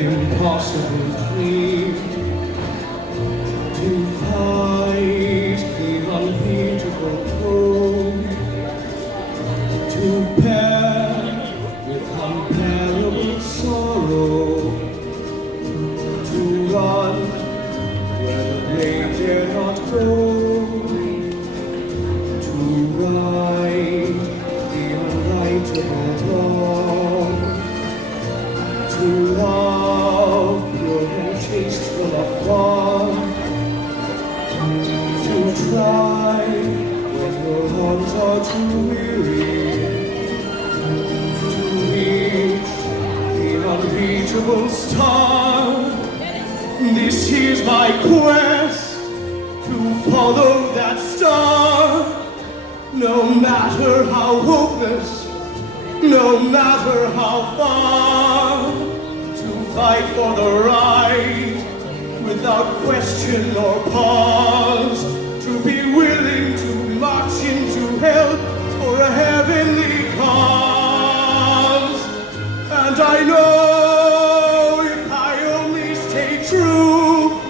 impossible dream to fight the unbeatable foe, to bear with unbearable sorrow, to run where the brave dare not go, to right the unrightable wrong, to love pure and chaste from afar, to try when your arms are too weary, to reach the unreachable star. This is my quest, to follow that star, no matter how hopeless, no matter how far, to fight for the right without question or pause, to be willing to march into hell for a heavenly cause. And I know if I only stay true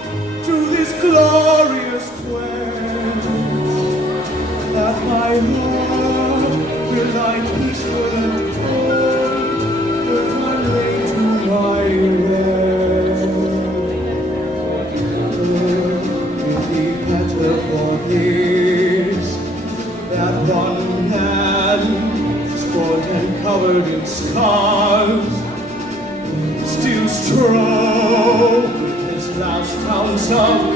to this glorious quest, that my heart will lie peaceful and cold when I lay to my rest. If he better for this, that one man, scorned and covered in scars, still strove with his last ounce of